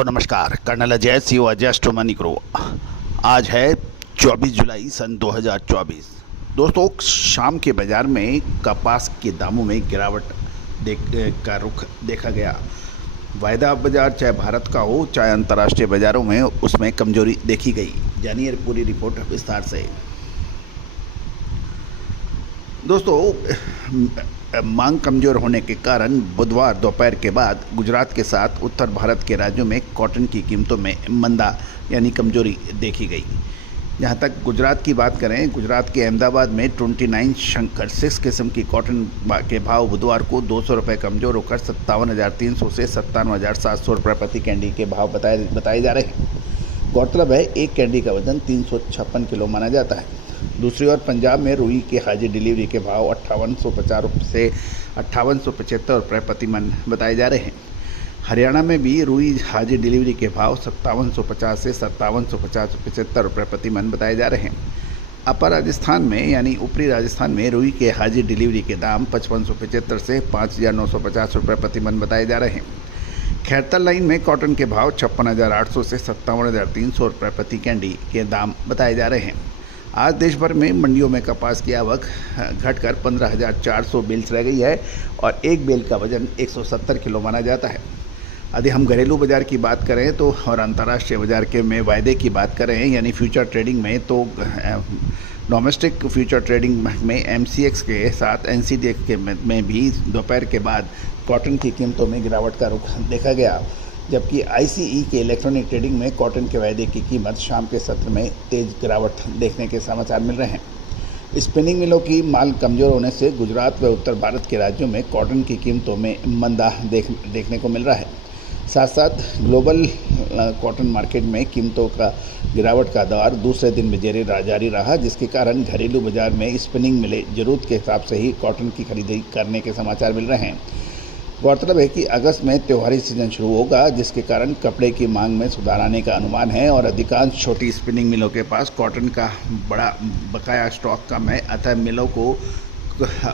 दोस्तों नमस्कार। कर्नल अजय सी just money grow. आज है 24 जुलाई सन 2024। दोस्तों शाम के बाज़ार में कपास के दामों में गिरावट का रुख देखा गया। वायदा बाज़ार चाहे भारत का हो चाहे अंतर्राष्ट्रीय बाज़ारों में उसमें कमजोरी देखी गई। जानिए पूरी रिपोर्ट विस्तार से। दोस्तों मांग कमज़ोर होने के कारण बुधवार दोपहर के बाद गुजरात के साथ उत्तर भारत के राज्यों में कॉटन की कीमतों में मंदा यानी कमज़ोरी देखी गई। जहां तक गुजरात की बात करें, गुजरात के अहमदाबाद में 29 शंकर 6 किस्म की कॉटन के भाव बुधवार को 200 रुपये कमज़ोर होकर 57,300 से 57,700 रुपये प्रति कैंडी के भाव बताए जा रहे हैं। गौरतलब है एक कैंडी का वजन 356 किलो माना जाता है। दूसरी ओर पंजाब में रुई के हाजिर डिलीवरी के भाव 5850 से 5875 रुपये प्रति मन बताए जा रहे हैं। हरियाणा में भी रुई हाजिर डिलीवरी के भाव 5750 से 5775 रुपये प्रति मन बताए जा रहे हैं। अपर राजस्थान में यानी ऊपरी राजस्थान में रुई के हाजिर डिलीवरी के दाम 5575 से 5950 रुपये प्रति मन बताए जा रहे हैं। खैरतल लाइन में कॉटन के भाव 56,800 से 57,300 रुपये प्रति कैंडी के दाम बताए जा रहे हैं। आज देश भर में मंडियों में कपास की आवक घटकर 15,400 बेल्स रह गई है और एक बेल का वजन 170 किलो माना जाता है। यदि हम घरेलू बाज़ार की बात करें तो और अंतर्राष्ट्रीय बाज़ार के में वायदे की बात करें यानी फ्यूचर ट्रेडिंग में, तो डोमेस्टिक फ्यूचर ट्रेडिंग में MCX के साथ NCDX के में भी दोपहर के बाद कॉटन की कीमतों में गिरावट का रुख देखा गया, जबकि ICE के इलेक्ट्रॉनिक ट्रेडिंग में कॉटन के वायदे की कीमत शाम के सत्र में तेज गिरावट देखने के समाचार मिल रहे हैं। स्पिनिंग मिलों की मांग कमज़ोर होने से गुजरात व उत्तर भारत के राज्यों में कॉटन की कीमतों में मंदा देखने को मिल रहा है। साथ साथ ग्लोबल कॉटन मार्केट में कीमतों का गिरावट का दौर दूसरे दिन भी जारी रहा, जिसके कारण घरेलू बाज़ार में स्पिनिंग मिलें ज़रूरत के हिसाब से ही कॉटन की खरीदारी करने के समाचार मिल रहे हैं। गौरतलब है कि अगस्त में त्योहारी सीजन शुरू होगा, जिसके कारण कपड़े की मांग में सुधार आने का अनुमान है और अधिकांश छोटी स्पिनिंग मिलों के पास कॉटन का बड़ा बकाया स्टॉक कम है। अतः मिलों को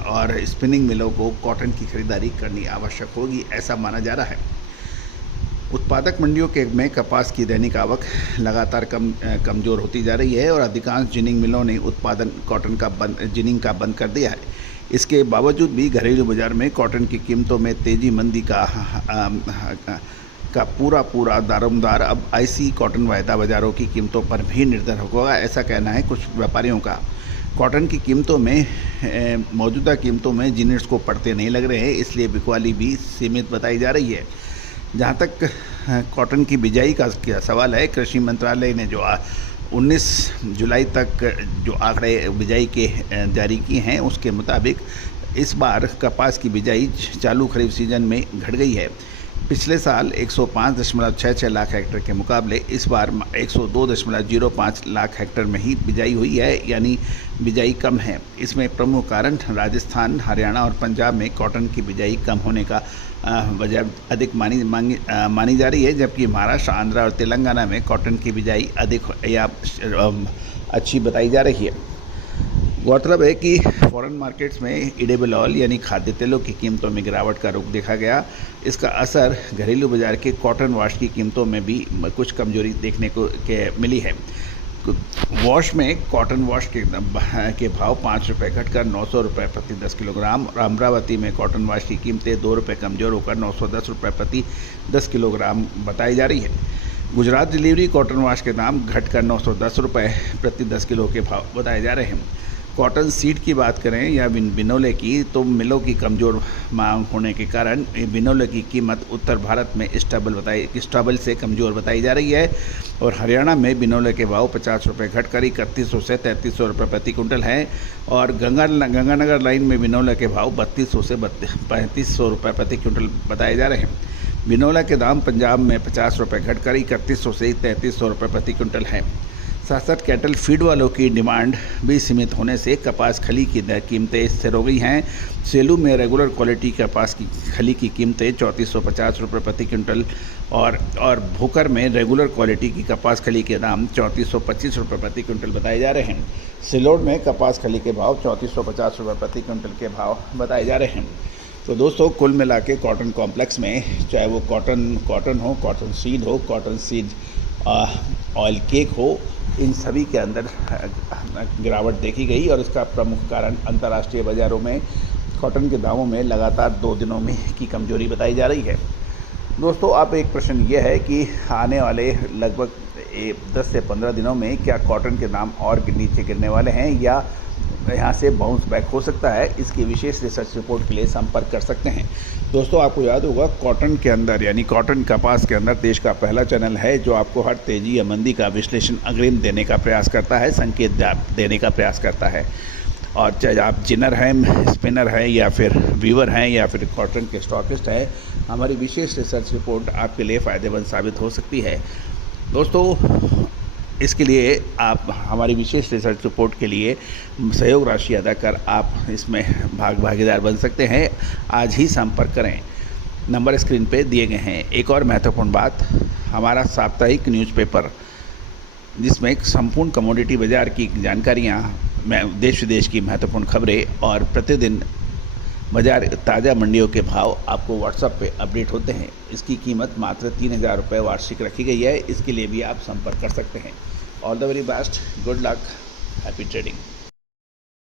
और स्पिनिंग मिलों को कॉटन की खरीदारी करनी आवश्यक होगी, ऐसा माना जा रहा है। उत्पादक मंडियों में कपास की दैनिक आवक लगातार कमज़ोर होती जा रही है और अधिकांश जिनिंग मिलों ने उत्पादन कॉटन का जिनिंग का बंद कर दिया है। इसके बावजूद भी घरेलू बाज़ार में कॉटन की कीमतों में तेजी मंदी का पूरा दारोमदार अब ICE कॉटन वायदा बाज़ारों की कीमतों पर भी निर्भर होगा, ऐसा कहना है कुछ व्यापारियों का। कॉटन की कीमतों में मौजूदा कीमतों में जिनिट्स को पड़ते नहीं लग रहे हैं, इसलिए बिकवाली भी सीमित बताई जा रही है। जहाँ तक कॉटन की बिजाई का सवाल है, कृषि मंत्रालय ने जो 19 जुलाई तक जो आंकड़े बिजाई के जारी किए हैं उसके मुताबिक इस बार कपास की बिजाई चालू खरीफ सीजन में घट गई है। पिछले साल 105.66 लाख हेक्टेयर के मुकाबले इस बार 102.05 लाख हेक्टेयर में ही बिजाई हुई है, यानी बिजाई कम है। इसमें प्रमुख कारण राजस्थान, हरियाणा और पंजाब में कॉटन की बिजाई कम होने का वजह अधिक मानी जा रही है, जबकि महाराष्ट्र, आंध्र और तेलंगाना में कॉटन की बिजाई अधिक या अच्छी बताई जा रही है। गौरतलब है कि फॉरेन मार्केट्स में एडिबल ऑयल यानी खाद्य तेलों की कीमतों में गिरावट का रुख देखा गया। इसका असर घरेलू बाज़ार के कॉटन वॉश की कीमतों में भी कुछ कमजोरी देखने को मिली है। वॉश में कॉटन वॉश के भाव 5 रुपये घटकर 900 रुपये प्रति 10 किलोग्राम और अमरावती में कॉटन वॉश की कीमतें 2 रुपये कमज़ोर होकर 910 रुपये प्रति 10 किलोग्राम बताई जा रही है। गुजरात डिलीवरी कॉटन वॉश के दाम घटकर 910 रुपये प्रति 10 किलो के भाव बताए जा रहे हैं। कॉटन सीड की बात करें या बिनोले की, तो मिलों की कमज़ोर मांग होने के कारण बिनोले की कीमत उत्तर भारत में स्टेबल से कमज़ोर बताई जा रही है और हरियाणा में बिनोले के भाव 50 रुपये घटकर 3100 से 3300 रुपये प्रति कुंटल हैं और गंगानगर लाइन में बिनोले के भाव 3200 से 3500 रुपये प्रति कुंटल बताए जा रहे हैं। बिनोला के दाम पंजाब में 50 रुपये घटकर 3100 से 3300 रुपये प्रति कुंटल हैं। साथ साथ कैटल फीड वालों की डिमांड भी सीमित होने से कपास खली की कीमतें स्थिर हो गई हैं। सेलू में रेगुलर क्वालिटी कपास की खली की कीमतें 3450 रुपये प्रति क्विंटल और भोकर में रेगुलर क्वालिटी की कपास खली के दाम 3425 रुपये प्रति क्विंटल बताए जा रहे हैं। सिलोड में कपास खली के भाव 3450 रुपये प्रति क्विंटल के भाव बताए जा रहे हैं। तो दोस्तों कुल मिला के कॉटन कॉम्प्लेक्स में, चाहे वो कॉटन हो, कॉटन सीड ऑयल केक हो, इन सभी के अंदर गिरावट देखी गई और इसका प्रमुख कारण अंतर्राष्ट्रीय बाज़ारों में कॉटन के दामों में लगातार 2 दिनों में की कमजोरी बताई जा रही है। दोस्तों अब एक प्रश्न ये है कि आने वाले लगभग 10 से 15 दिनों में क्या कॉटन के दाम और नीचे गिरने वाले हैं या यहाँ से बाउंस बैक हो सकता है? इसकी विशेष रिसर्च रिपोर्ट के लिए संपर्क कर सकते हैं। दोस्तों आपको याद होगा कॉटन के अंदर यानी कॉटन कपास के अंदर देश का पहला चैनल है जो आपको हर तेज़ी या मंदी का विश्लेषण अग्रिम देने का प्रयास करता है, संकेत देने का प्रयास करता है। और चाहे आप जिनर हैं, स्पिनर हैं या फिर वीवर हैं या फिर कॉटन के स्टॉकिस्ट हैं, हमारी विशेष रिसर्च रिपोर्ट आपके लिए फ़ायदेमंद साबित हो सकती है। दोस्तों इसके लिए आप हमारी विशेष रिसर्च रिपोर्ट के लिए सहयोग राशि अदा कर आप इसमें भागीदार बन सकते हैं। आज ही संपर्क करें, नंबर स्क्रीन पे दिए गए हैं। एक और महत्वपूर्ण बात, हमारा साप्ताहिक न्यूज़पेपर जिसमें संपूर्ण कमोडिटी बाज़ार की जानकारियाँ, देश विदेश की महत्वपूर्ण खबरें और प्रतिदिन बाज़ार ताज़ा मंडियों के भाव आपको व्हाट्सएप पे अपडेट होते हैं। इसकी कीमत मात्र 3000 रुपये वार्षिक रखी गई है। इसके लिए भी आप संपर्क कर सकते हैं। All the very best, good luck, happy trading.